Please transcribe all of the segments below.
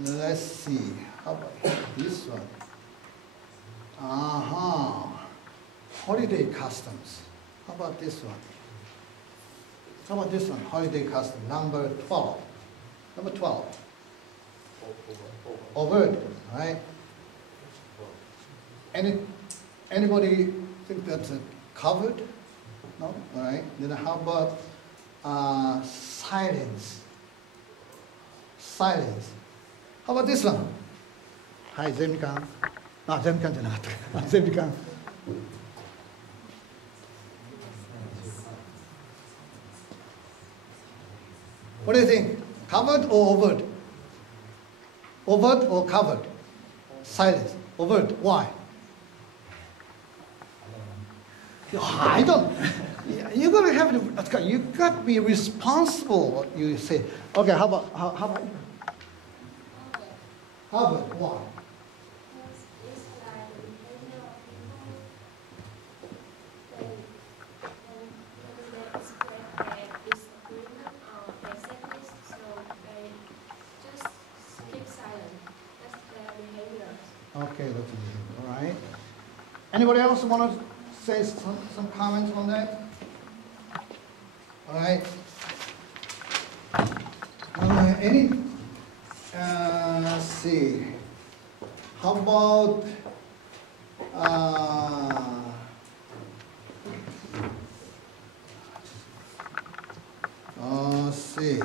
let's see. How about this one? Holiday customs. How about this one? How about this one? Holiday custom, number 12. Number 12. Overt, right? Anybody think that's covered? No? All right. Then how about silence? Silence. How about this one? Hi, Zemkan. No, Zemkanじゃなかった。Zemkan. What do you think? Covered or overt? Overt or covered? Silence. Overt. Why? I don't. You gotta have. You got to be responsible. What you say. Okay. How about you? Covered. Why? Okay, that's all right. Anybody else want to say some comments on that? All right. Let's see. How about let's see.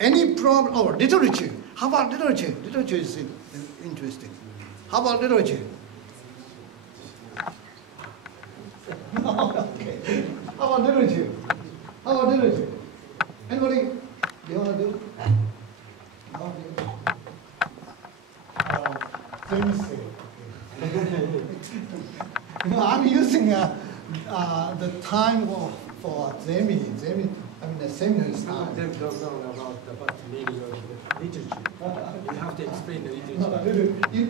Any problem? Oh, literature. How about literature? Literature is interesting. How about literature? Okay. How about literature? How about literature? Anybody? Do you want to do? No, I'm using the time for Zemi. I mean, the seminar's time. Them don't know about the meaning of literature. You have to explain the literature.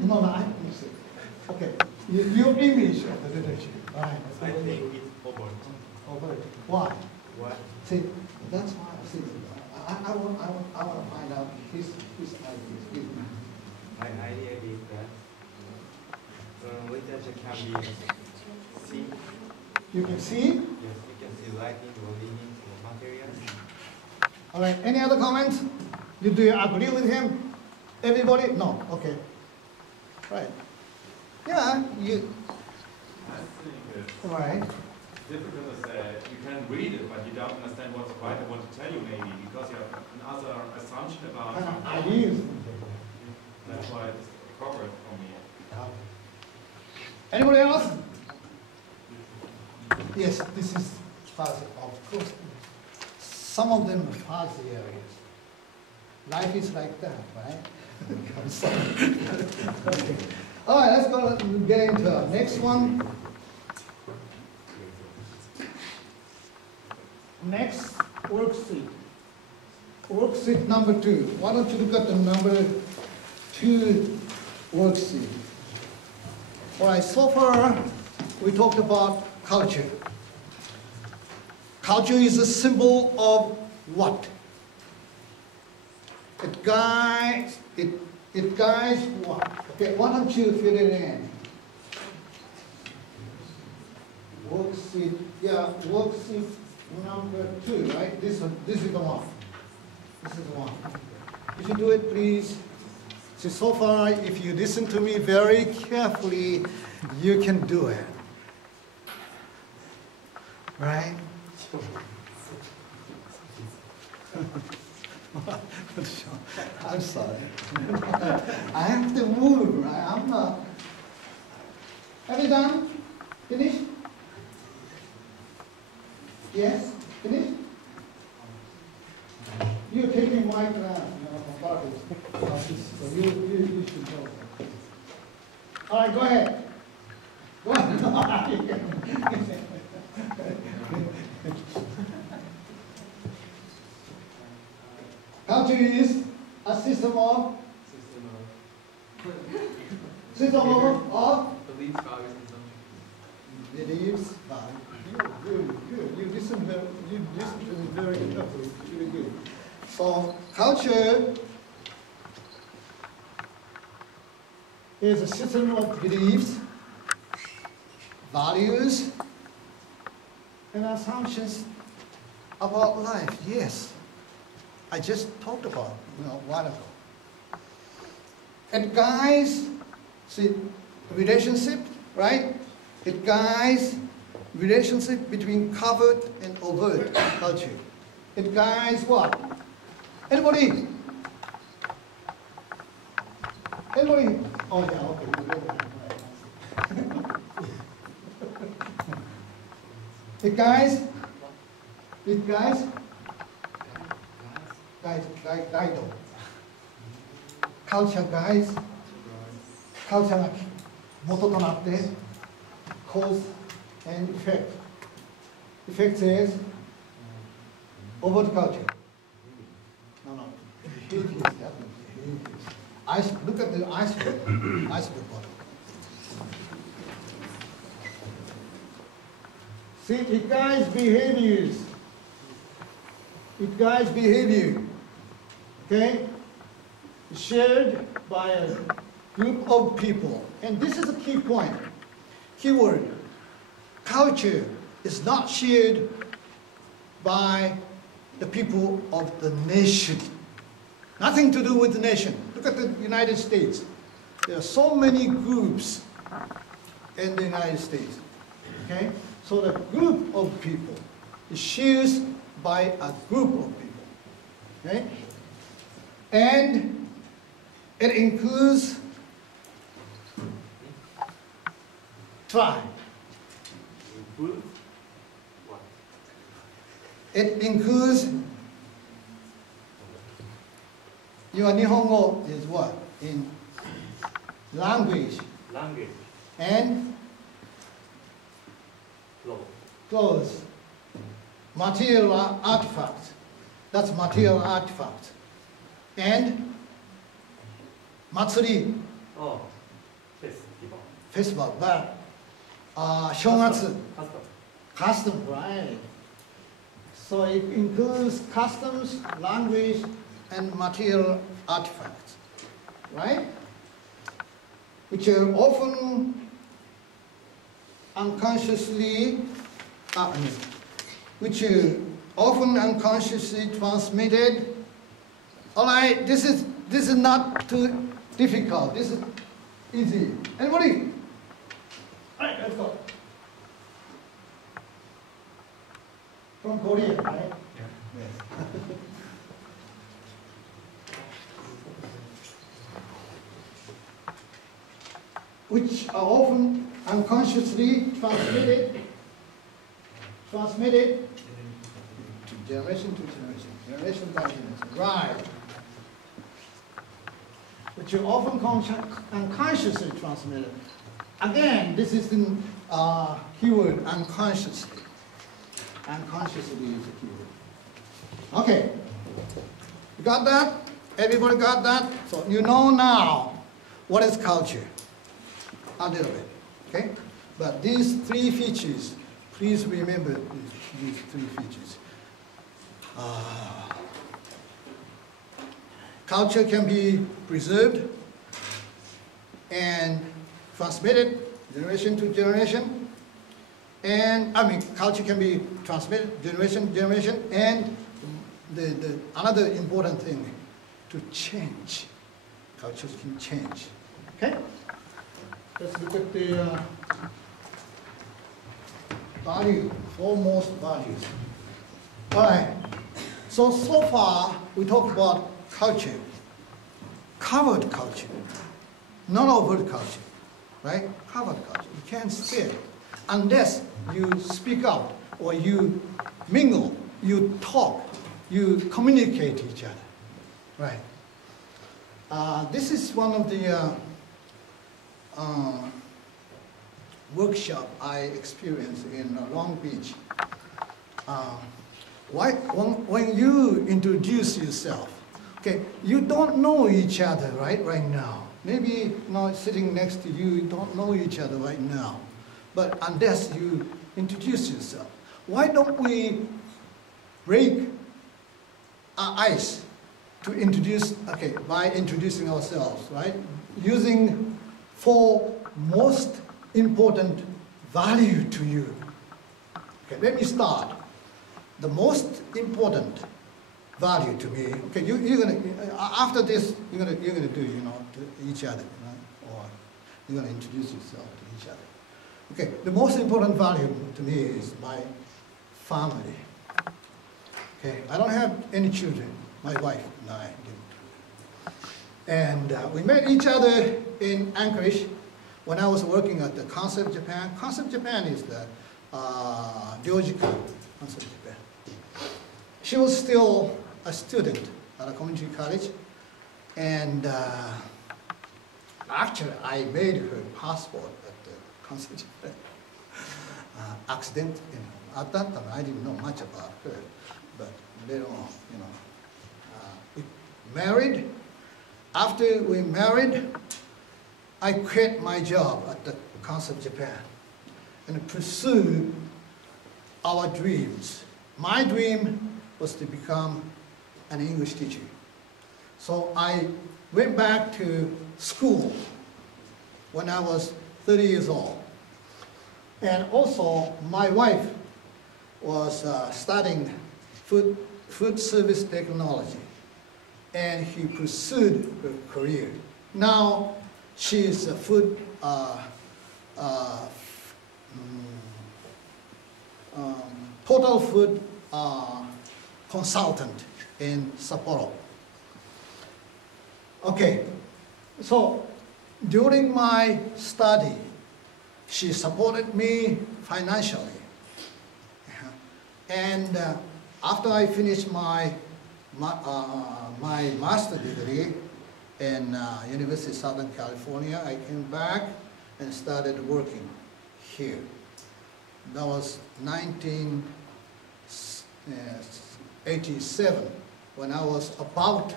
No, I see. Okay, your image of the literature. All right. I think it's overt. Overt. Why? Why? See, that's why. See, I want to find out his ideas. My idea is that literature can be seen. You can see? Yes, you can see writing or reading or materials. All right. Any other comments? Do you agree with him? Everybody? No. Okay. Right. Yeah. You. I think it's Right. difficult to say. You can read it, but you don't understand what the writer wants to tell you, maybe, because you have another assumption about something. Ideas. That's why it's appropriate for me. Anybody else? Yes, this is fuzzy, of course. Some of them are fuzzy areas. Life is like that, right? I'm sorry. Okay. All right, let's go get into the next one. Next worksheet. Worksheet number 2. Why don't you look at the number 2 worksheet? All right, so far we talked about culture. Culture is a symbol of what? It guides what? Okay, why don't you fill it in? Worksheet, yeah, worksheet number 2, right? This is the one. This is the one. If you do it, please. See, so far, if you listen to me very carefully, you can do it. Right? I'm sorry. I have to move, right? I'm not. Have you done? Finished? Yes? Finished? You're taking my class, so you should go. All right, go ahead. Go ahead. Culture is a system of Beliefs, values, and beliefs, values. Good. You listen to me very carefully. Really good. So culture is a system of beliefs, values, and assumptions about life. Yes, I just talked about a while ago. It guides, see, relationship, right? It guides relationship between covert and overt culture. It guides what? Anybody? Anybody? Oh yeah, okay. It guides. It guides. Guide. Culture guides. Culture が元となって cause and effect. Effect says overt culture. No. Behaviors, definitely behaviors. Look at the iceberg. Iceberg bottom. See, it guides behaviors. It guides behavior. Okay? Shared by a group of people. And this is a key point. Keyword. Culture is not shared by the people of the nation. Nothing to do with the nation. Look at the United States. There are so many groups in the United States. Okay? So the group of people is shared by a group of people. Okay? And it includes tribe. It includes your Nihongo is what? In language. And clothes. Material artifacts. That's material artifact. And matsuri. Festival. But shogatsu. Custom, right. So it includes customs, language, and material artifacts, right? Which are often unconsciously transmitted. All right, this is not too difficult. This is easy. Anybody? All right, let's go. From Korea, right? Yeah. Yes. Which are often unconsciously transmitted generation to generation by generation. Right. Which are often unconsciously transmitted. Again, this is the keyword unconsciously. Unconsciously is the keyword. Okay. You got that? Everybody got that? So you know now what is culture. A little bit. Okay? But these three features, please remember these three features. Culture can be preserved and transmitted generation to generation. And culture can be transmitted generation to generation. And the another important thing, to change. Cultures can change. Okay? Let's look at the value, foremost values. All right. So far we talked about culture, covered culture, not overt culture, right? Covered culture. You can't say it unless you speak out or you mingle, you talk, you communicate each other, right? This is one of the workshop I experienced in Long Beach. When you introduce yourself, okay, you don't know each other right now. Maybe sitting next to you don't know each other right now. But unless you introduce yourself, why don't we break our ice to introduce, by introducing ourselves, right? Using 4 most important value to you. Okay, let me start. The most important value to me. Okay, you're gonna after this you're gonna do to each other, right? Or you're gonna introduce yourself to each other. Okay, the most important value to me is my family. Okay, I don't have any children. My wife and I do. And we met each other in Anchorage when I was working at the Concept Japan. Concept Japan is the Ryojiku Concept Japan. She was still a student at a community college, and actually I made her passport at the Concept Japan. Accident, at that time I didn't know much about her, but later on, we married. After we married, I quit my job at the Concept Japan and pursued our dreams. My dream was to become an English teacher. So I went back to school when I was 30 years old. And also my wife was studying food service technology, and she pursued her career. Now she is a food total food consultant in Sapporo. Okay, so during my study, she supported me financially. And after I finished my master's degree in University of Southern California, I came back and started working here. That was 1987, when I was about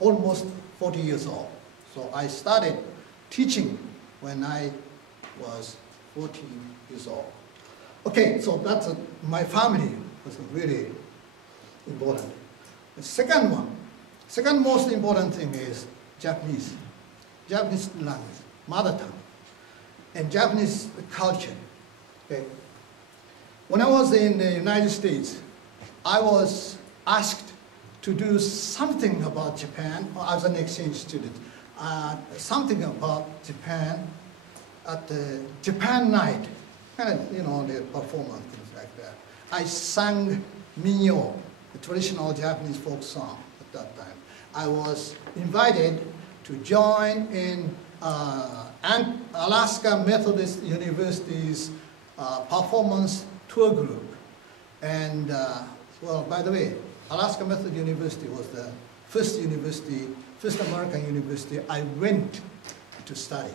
almost 40 years old. So I started teaching when I was 14 years old. Okay, so that's my family was really important. The second most important thing is Japanese language, mother tongue, and Japanese culture. Okay. When I was in the United States, I was asked to do something about Japan, as an exchange student, something about Japan at the Japan night, kind of, the performance, things like that. I sang minyo, the traditional Japanese folk song at that time. I was invited to join in Alaska Methodist University's performance tour group. And, well, by the way, Alaska Methodist University was the first American university I went to study.